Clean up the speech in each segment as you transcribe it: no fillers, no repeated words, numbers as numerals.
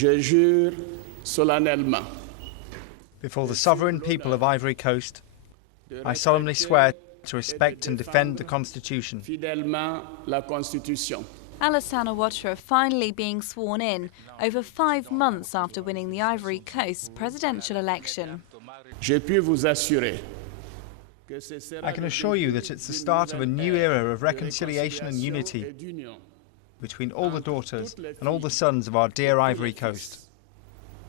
Je jure solennellement. Before the sovereign people of Ivory Coast, I solemnly swear to respect and defend the Constitution. Fidèlement la Constitution. Alassane Ouattara finally being sworn in over 5 months after winning the Ivory Coast presidential election. Je puis vous assurer. I can assure you that it's the start of a new era of reconciliation and unity between all the daughters and all the sons of our dear Ivory Coast.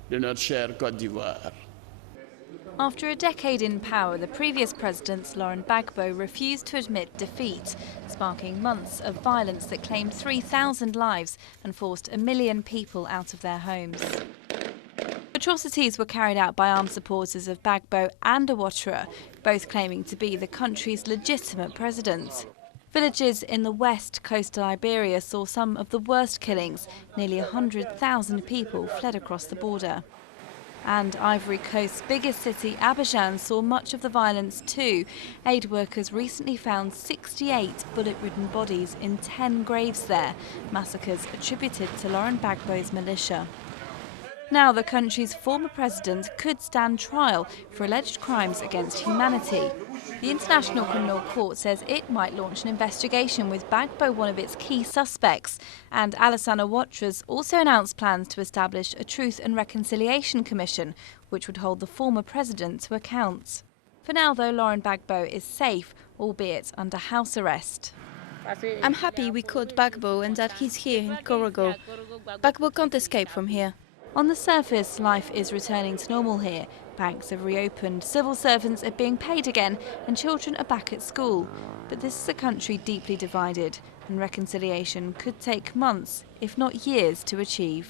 De notre chère Côte d'Ivoire. After a decade in power, the previous president, Laurent Gbagbo, refused to admit defeat, sparking months of violence that claimed 3,000 lives and forced 1 million people out of their homes. Atrocities were carried out by armed supporters of Gbagbo and Ouattara, both claiming to be the country's legitimate president. Villages in the west coastal Iberia saw some of the worst killings. Nearly 100,000 people fled across the border. And Ivory Coast's biggest city, Abidjan, saw much of the violence too. Aid workers recently found 68 bullet-ridden bodies in 10 graves there, massacres attributed to Laurent Gbagbo's militia. Now the country's former president could stand trial for alleged crimes against humanity. The International Criminal Court says it might launch an investigation with Gbagbo one of its key suspects. And Alassane Ouattara's also announced plans to establish a Truth and Reconciliation Commission, which would hold the former president to account. For now, though, Laurent Gbagbo is safe, albeit under house arrest. I'm happy we caught Gbagbo and that he's here in Korogo. Gbagbo can't escape from here. On the surface, life is returning to normal here. Banks have reopened, civil servants are being paid again, and children are back at school. But this is a country deeply divided, and reconciliation could take months, if not years, to achieve.